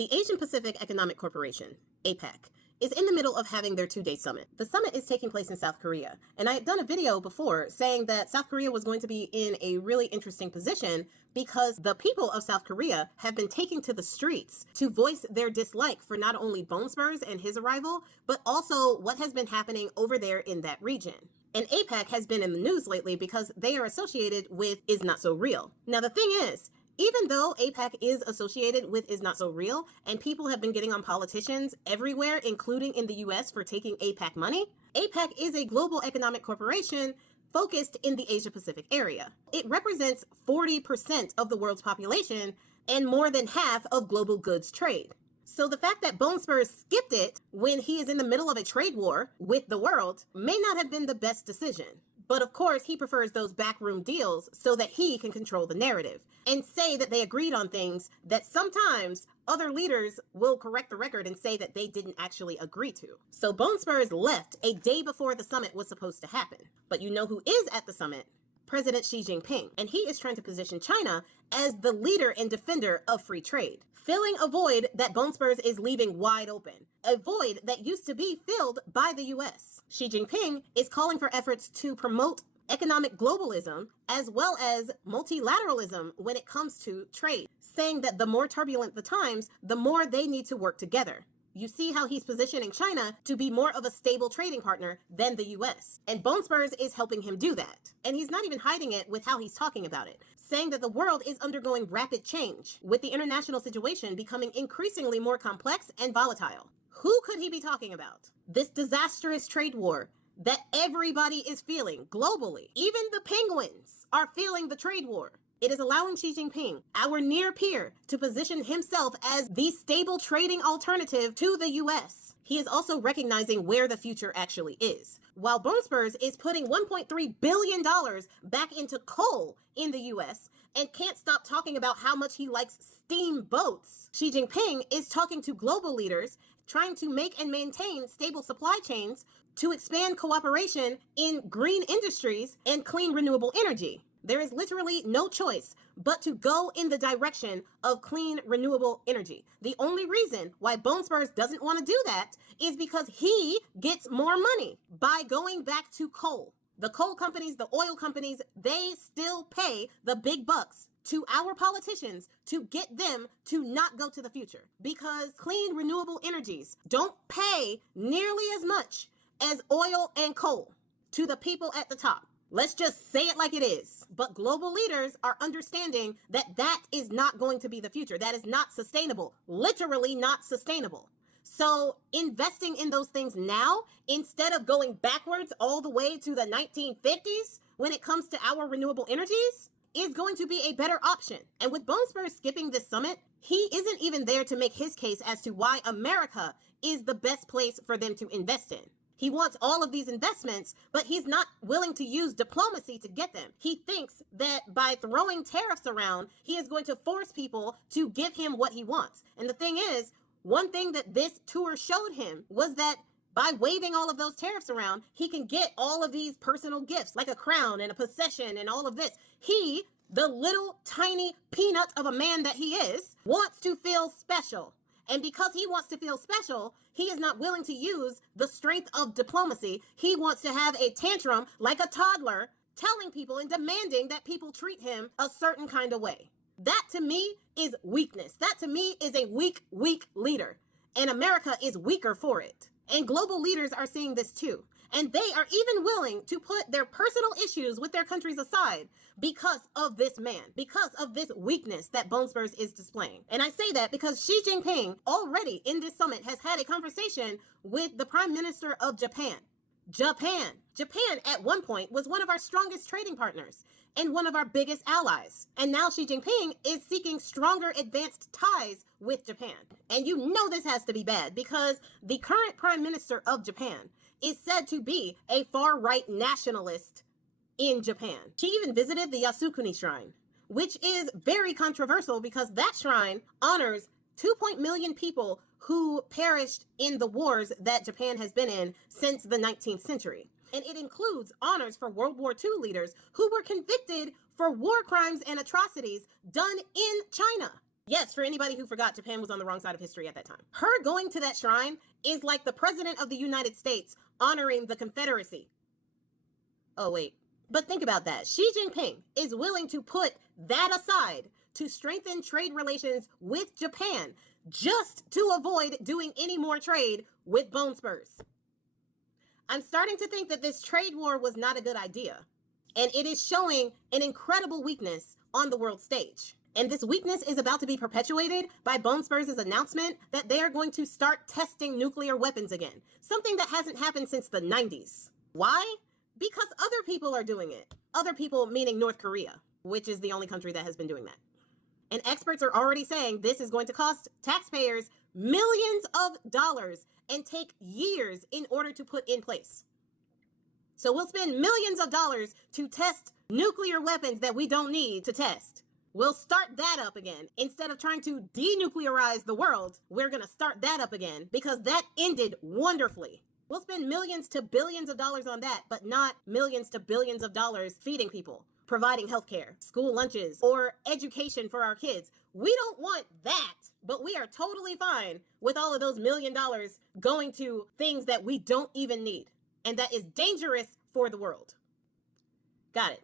The Asian Pacific Economic Corporation, APEC, is in the middle of having their two-day summit. The summit is taking place in South Korea, and I had done a video before saying that South Korea was going to be in a really interesting position because the people of South Korea have been taking to the streets to voice their dislike for not only Spurs and his arrival, but also what has been happening over there in that region. And APEC has been in the news lately because they are associated with Is Not So Real. Now, the thing is, even though APEC is associated with Is Not So Real, and people have been getting on politicians everywhere, including in the US, for taking APEC money, APEC is a global economic corporation focused in the Asia Pacific area. It represents 40% of the world's population and more than half of global goods trade. So the fact that Spurs skipped it when he is in the middle of a trade war with the world may not have been the best decision. But of course, he prefers those backroom deals so that he can control the narrative and say that they agreed on things that sometimes other leaders will correct the record and say that they didn't actually agree to. So Spurs left a day before the summit was supposed to happen. But you know who is at the summit? President Xi Jinping, and he is trying to position China as the leader and defender of free trade, filling a void that Spurs is leaving wide open, a void that used to be filled by the US. Xi Jinping is calling for efforts to promote economic globalism as well as multilateralism when it comes to trade, saying that the more turbulent the times, the more they need to work together. You see how he's positioning China to be more of a stable trading partner than the US. And Spurs is helping him do that. And he's not even hiding it with how he's talking about it, saying that the world is undergoing rapid change, with the international situation becoming increasingly more complex and volatile. Who could he be talking about? This disastrous trade war that everybody is feeling globally. Even the penguins are feeling the trade war. It is allowing Xi Jinping, our near peer, to position himself as the stable trading alternative to the US. He is also recognizing where the future actually is. While Spurs is putting $1.3 billion back into coal in the US and can't stop talking about how much he likes steamboats, Xi Jinping is talking to global leaders, trying to make and maintain stable supply chains to expand cooperation in green industries and clean renewable energy. There is literally no choice but to go in the direction of clean, renewable energy. The only reason why Spurs doesn't want to do that is because he gets more money by going back to coal. The coal companies, the oil companies, they still pay the big bucks to our politicians to get them to not go to the future, because clean, renewable energies don't pay nearly as much as oil and coal to the people at the top. Let's just say it like it is. But global leaders are understanding that that is not going to be the future. That is not sustainable. Literally not sustainable. So investing in those things now, instead of going backwards all the way to the 1950s when it comes to our renewable energies, is going to be a better option. And with Spurs skipping this summit, he isn't even there to make his case as to why America is the best place for them to invest in. He wants all of these investments, but he's not willing to use diplomacy to get them. He thinks that by throwing tariffs around, he is going to force people to give him what he wants. And the thing is, one thing that this tour showed him was that by waving all of those tariffs around, he can get all of these personal gifts, like a crown and a possession and all of this. He, the little tiny peanut of a man that he is, wants to feel special. And because he wants to feel special, he is not willing to use the strength of diplomacy. He wants to have a tantrum like a toddler, telling people and demanding that people treat him a certain kind of way. That to me is weakness. That to me is a weak leader. And America is weaker for it. And global leaders are seeing this too. And they are even willing to put their personal issues with their countries aside because of this man, because of this weakness that Spurs is displaying. And I say that because Xi Jinping already in this summit has had a conversation with the Prime Minister of Japan. Japan at one point was one of our strongest trading partners and one of our biggest allies. And now Xi Jinping is seeking stronger advanced ties with Japan. And you know this has to be bad because the current Prime Minister of Japan is said to be a far-right nationalist in Japan. She even visited the Yasukuni Shrine, which is very controversial because that shrine honors 2 million people who perished in the wars that Japan has been in since the 19th century. And it includes honors for World War II leaders who were convicted for war crimes and atrocities done in China. Yes, for anybody who forgot, Japan was on the wrong side of history at that time. Her going to that shrine is like the president of the United States honoring the Confederacy. Oh, wait. But think about that. Xi Jinping is willing to put that aside to strengthen trade relations with Japan just to avoid doing any more trade with bone spurs. I'm starting to think that this trade war was not a good idea, and it is showing an incredible weakness on the world stage. And this weakness is about to be perpetuated by Bone Spurs' announcement that they are going to start testing nuclear weapons again, something that hasn't happened since the 90s. Why? Because other people are doing it. Other people meaning North Korea, which is the only country that has been doing that. And experts are already saying this is going to cost taxpayers millions of dollars and take years in order to put in place. So we'll spend millions of dollars to test nuclear weapons that we don't need to test. We'll start that up again. Instead of trying to denuclearize the world, we're going to start that up again because that ended wonderfully. We'll spend millions to billions of dollars on that, but not millions to billions of dollars feeding people, providing healthcare, school lunches, or education for our kids. We don't want that, but we are totally fine with all of those $1 million going to things that we don't even need, and that is dangerous for the world. Got it.